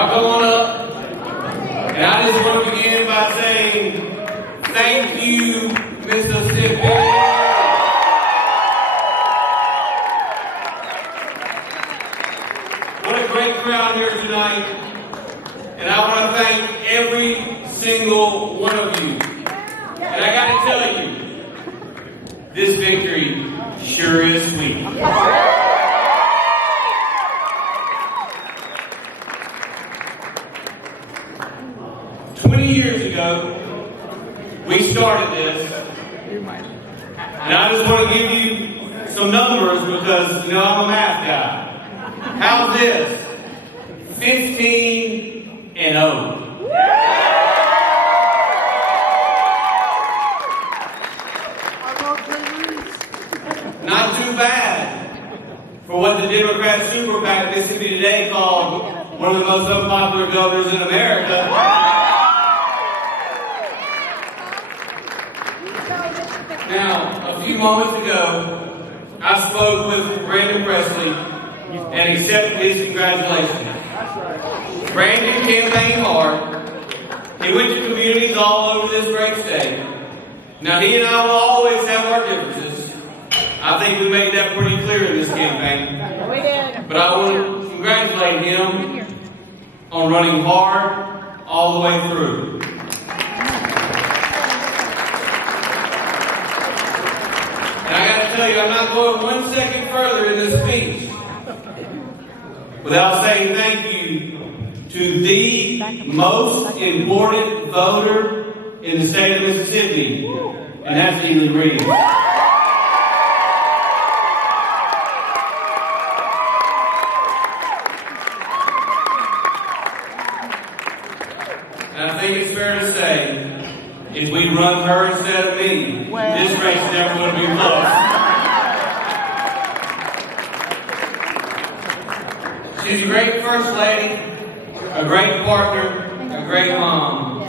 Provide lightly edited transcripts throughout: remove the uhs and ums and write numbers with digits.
Y'all come on up. And I just want to begin by saying thank you, Mississippi. What a great crowd here tonight. And I want to thank every single one of you. And I got to tell you, this victory sure is sweet. 20 years ago, we started this, and I just want to give you some numbers because, you know, I'm a math guy. How's this? 15 and 0. Not too bad for what the Democrat super PAC Mississippi Today called one of the most unpopular governors in America. Now, a few moments ago, I spoke with Brandon Presley and accepted his congratulations. Brandon campaigned hard. He went to communities all over this great state. Now, he and I will always have our differences. I think we made that pretty clear in this campaign. We did. But I want to congratulate him on running hard all the way through. And I got to tell you, I'm not going 1 second further in this speech without saying thank you to the most important voter in the state of Mississippi, and that's Tate Reeves. And I think it's fair to say, if we run her instead of me, this race is never going to be close. She's a great first lady, a great partner, a great mom.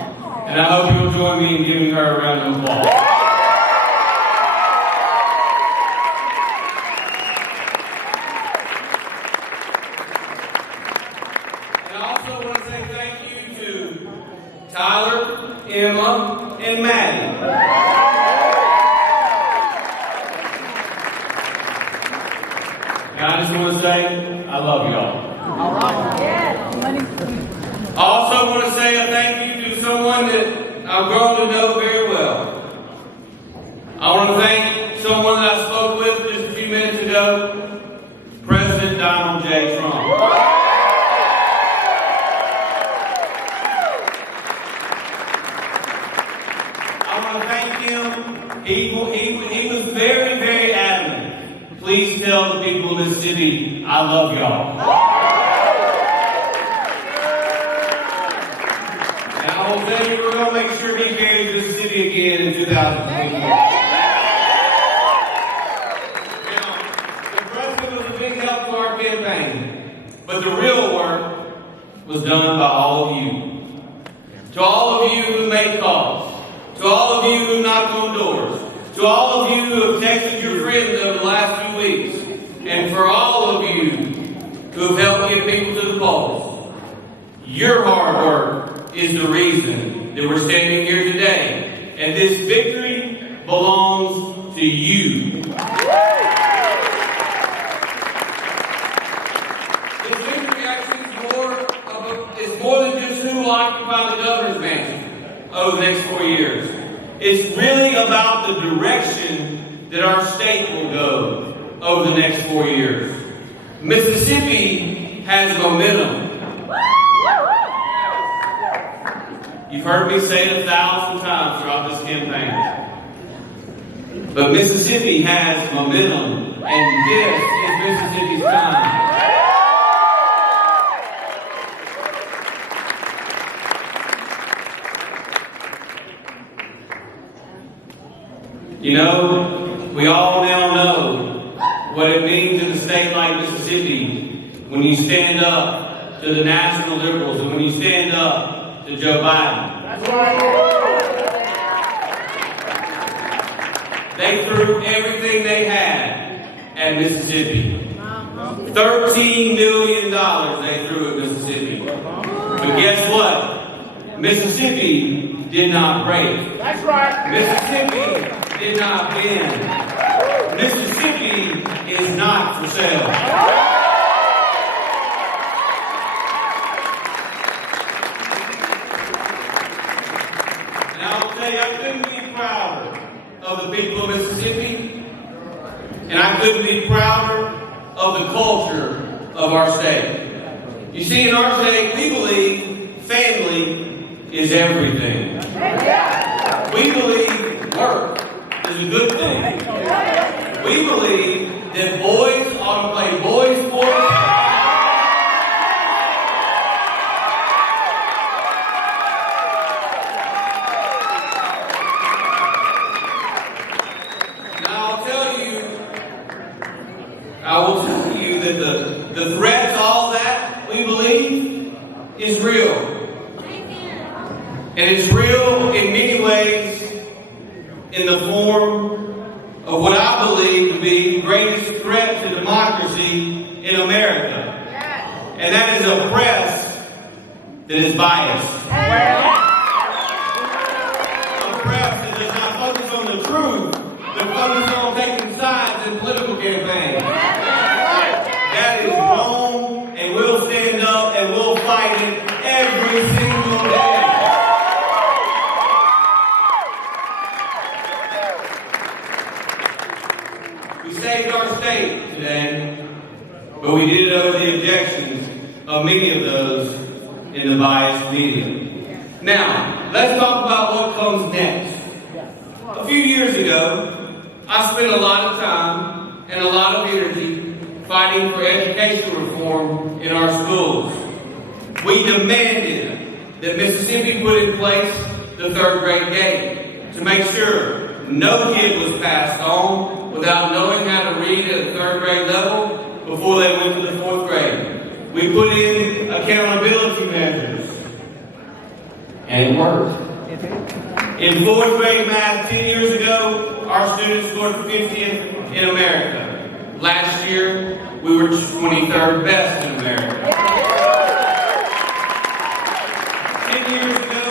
And I hope you'll join me in giving her a round of applause. And I also want to say thank you to Tyler, Emma, and Maddie. And I just want to say, I love y'all. All right. I also want to say a thank you to someone that I've grown to know very well. I want to thank someone that I spoke with just a few minutes ago, President Donald J. Trump. I want to thank him. He was very, very adamant. Please tell the people of this city, I love y'all. And I will tell you, we're going to make sure he carries this city again in 2024. Now, the president was a big help to our campaign, but the real work was done by all of you. To all of you who made calls, to all of you who knocked on doors, to all of you who have texted your friends over the last few weeks, and for all of you who have helped get people to the polls, your hard work is the reason that we're standing here today. And this victory belongs to you. This victory actually is more than just who will occupy the governor's mansion over the next 4 years. It's really about the direction that our state will go over the next 4 years. Mississippi has momentum. You've heard me say it 1,000 times throughout this campaign. But Mississippi has momentum, and this is Mississippi's time. You know, we all now know what it means in a state like Mississippi when you stand up to the national liberals and when you stand up to Joe Biden. That's right. They threw everything they had at Mississippi. $13 million they threw at Mississippi. But guess what? Mississippi did not break. That's right. Mississippi did not bend. Mississippi is not for sale. And I will tell you, I couldn't be prouder of the people of Mississippi, and I couldn't be prouder of the culture of our state. You see, in our state, we believe family is everything. We believe work is a good thing. We believe that boys ought to play boys sports. I will tell you that the threat to all that we believe is real. And it's real in many ways in the form of what I believe to be the greatest threat to democracy in America. And that is a press that is biased. A press that does not focus on the truth, but focuses on taking sides in political campaigns. That is wrong, and we'll stand up and we'll fight it every single day. We saved our state today, but we did it over the objections of many of those in the biased media. Now, let's talk about what comes next. A few years ago, I spent a lot of time and a lot of energy fighting for education reform in our schools. We demanded that Mississippi put in place the third grade gate to make sure no kid was passed on without knowing how to read at a third grade level before they went to the fourth grade. We put in accountability measures, and it worked. In fourth grade math 10 years ago, our students scored 50th in America. Last year, we were 23rd best in America. 10 years ago,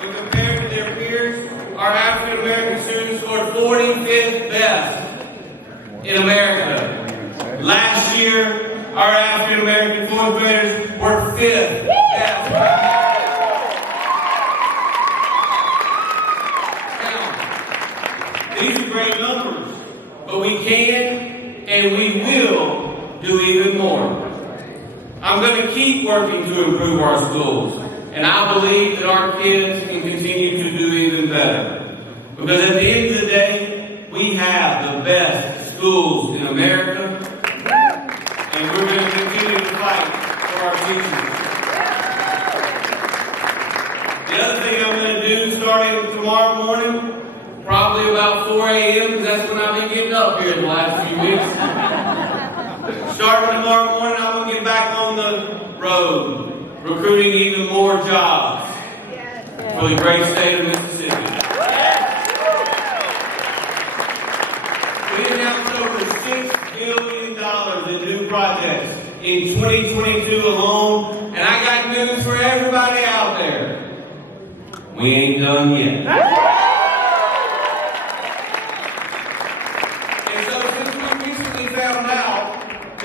when compared to their peers, our African American students scored 45th best in America. Last year, our African American fourth graders were 5th best. Now, these are great numbers, but we can and we will do even more. I'm going to keep working to improve our schools, and I believe that our kids can continue to do even better. Because at the end of the day, we have the best schools in America, and we're going to continue to fight for our teachers. The other thing I'm going to do starting tomorrow morning, probably about 4 a.m., because that's when I've been getting up here in the last few weeks. Starting tomorrow morning, I'm going to get back on the road, recruiting even more jobs for the great state of Mississippi. We announced over $6 billion in new projects in 2022 alone, and I got news for everybody out there. We ain't done yet.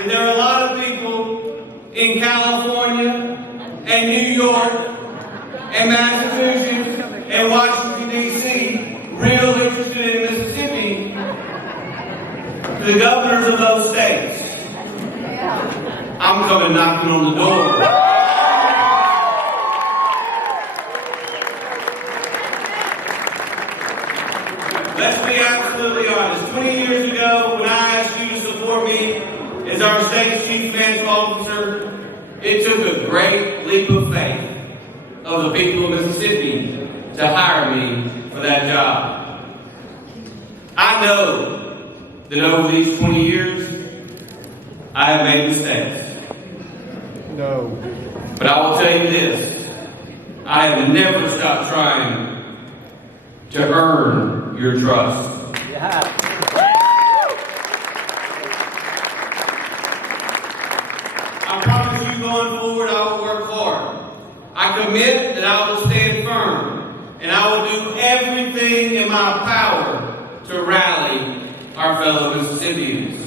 There are a lot of people in California and New York and Massachusetts and Washington, D.C. real interested in Mississippi. The governors of those states. I'm coming knocking on the door. Let's be absolutely honest. 20 years ago, when I asked you to support me as our state's chief financial officer, it took a great leap of faith of the people of Mississippi to hire me for that job. I know that over these 20 years, I have made mistakes. No. But I will tell you this, I have never stopped trying to earn your trust. Yeah. I promise you going forward, I will work hard. I I commit that I will stand firm, and I will do everything in my power to rally our fellow Mississippians.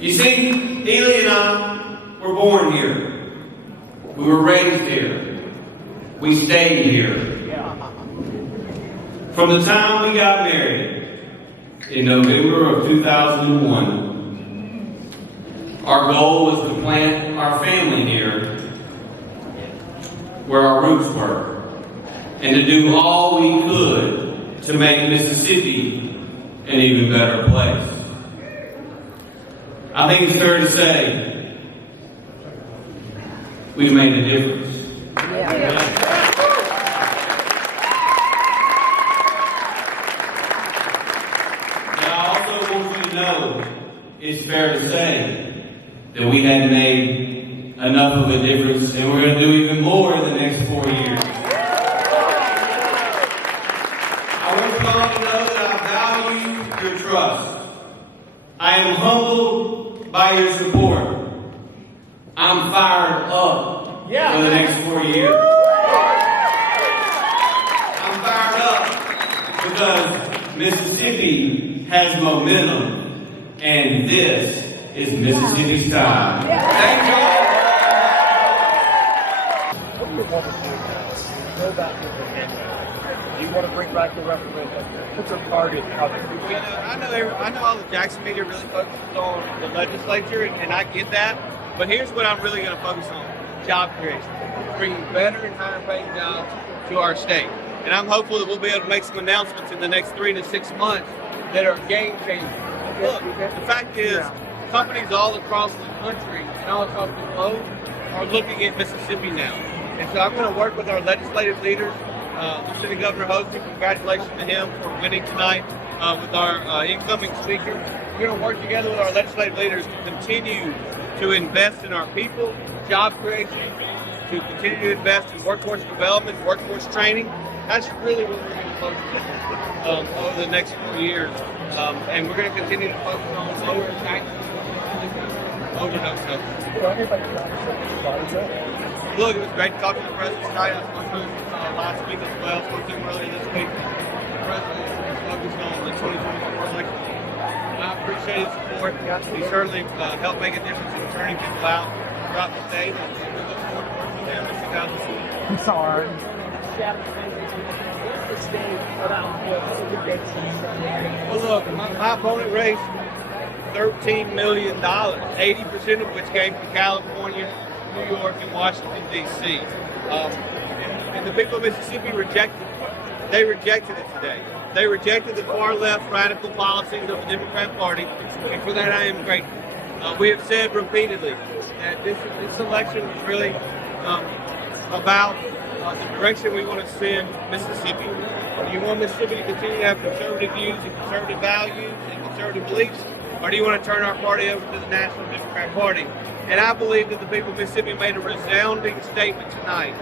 You see, Ely and I were born here. We were raised here. We stayed here. From the time we got married in November of 2001, our goal was to plant our family here where our roots were, and to do all we could to make Mississippi an even better place. I think it's fair to say we've made a difference. But I also want you to know it's fair to say that we hadn't made enough of a difference, and we're going to do even more in the next 4 years. I want you all to know that I value your trust. I am humbled by your support. I'm fired up for the next 4 years. I'm fired up because Mississippi has momentum, and this is Mississippi's time. Thank you. What do you want to do? Go back to the family. Do you want to bring back the referendum? What's your target? I know all the Jackson media really focuses on the legislature, and I get that. But here's what I'm really going to focus on: job creation, bringing better and higher paying jobs to our state. And I'm hopeful that we'll be able to make some announcements in the next 3 to 6 months that are game changers. Look, the fact is, companies all across the country and all across the globe are looking at Mississippi now. And so I'm going to work with our legislative leaders. Lieutenant Governor Hosey, congratulations to him for winning tonight with our incoming speaker. We're going to work together with our legislative leaders to continue to invest in our people, job creation, to continue to invest in workforce development, workforce training. That's really what we're going to focus on over the next 4 years. And we're going to continue to focus on lower taxes, overdose health. Look, it was great to talk to the president tonight. I spoke to him last week as well. Spoke to him earlier this week. The president is focused on the 2024 election. And I appreciate his support. He certainly helped make a difference in turning people out throughout the state. And we look forward to working with him in 2020. I'm sorry. Well, look, my opponent raised $13 million, 80% of which came from California, New York, and Washington, D.C. And the people of Mississippi rejected it. They rejected it today. They rejected the far-left radical policies of the Democrat Party, and for that I am grateful. We have said repeatedly that this election is really about the direction we want to send Mississippi. Do you want Mississippi to continue to have conservative views and conservative values and conservative beliefs, or do you want to turn our party over to the National Democrat Party? And I believe that the people of Mississippi made a resounding statement tonight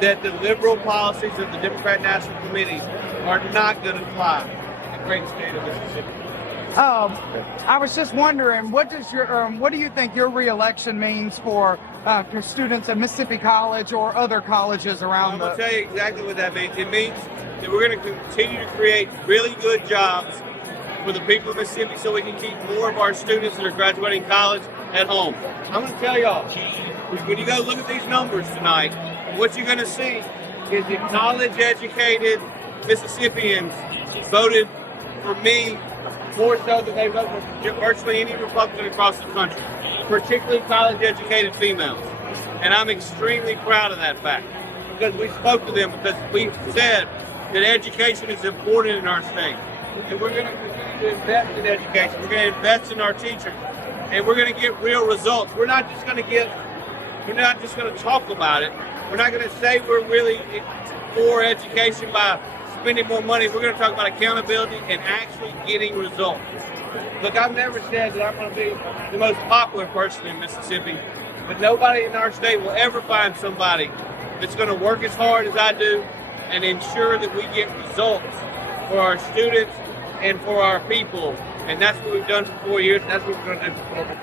that the liberal policies of the Democrat National Committee are not going to fly in the great state of Mississippi. I was just wondering, what do you think your reelection means for students at Mississippi College or other colleges around I'm going to tell you exactly what that means. It means that we're going to continue to create really good jobs for the people of Mississippi so we can keep more of our students that are graduating college at home. I'm going to tell y'all, when you go look at these numbers tonight, what you're going to see is that college-educated Mississippians voted for me more so than they vote for virtually any Republican across the country, particularly college-educated females. And I'm extremely proud of that fact because we spoke to them, because we said that education is important in our state. And we're going to continue to invest in education. We're going to invest in our teachers. And we're going to get real results. We're not just going to talk about it. We're not going to say we're really for education by spending more money. We're going to talk about accountability and actually getting results. Look, I've never said that I'm going to be the most popular person in Mississippi, but nobody in our state will ever find somebody that's going to work as hard as I do and ensure that we get results for our students and for our people. And that's what we've done for 4 years, and that's what we're going to do for 4 years.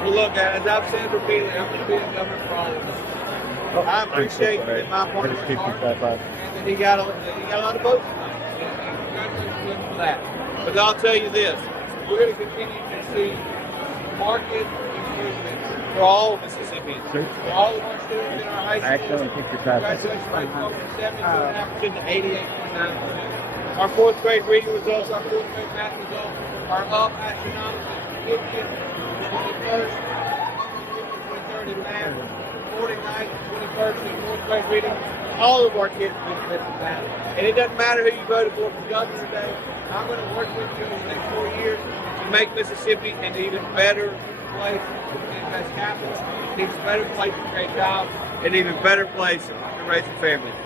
Well, look, as I've said repeatedly, I'm going to be a governor for all of us. I appreciate that my partner was hard, and that he got a lot of votes tonight. And congratulations for that. But I'll tell you this, we're going to continue to see market improvement for all Mississippians. For all of our students in our high schools, graduation rate from 72.5% to 88.9%. Our fourth grade reading results, our fourth grade math results are up astronomically. 50th, 21st, 23rd in math, 49th, 21st in fourth grade reading. All of our kids benefit from that. And it doesn't matter who you voted for governor today. I'm going to work with you over the next 4 years to make Mississippi an even better place to invest capital, an even better place to create jobs, an even better place to raise a family.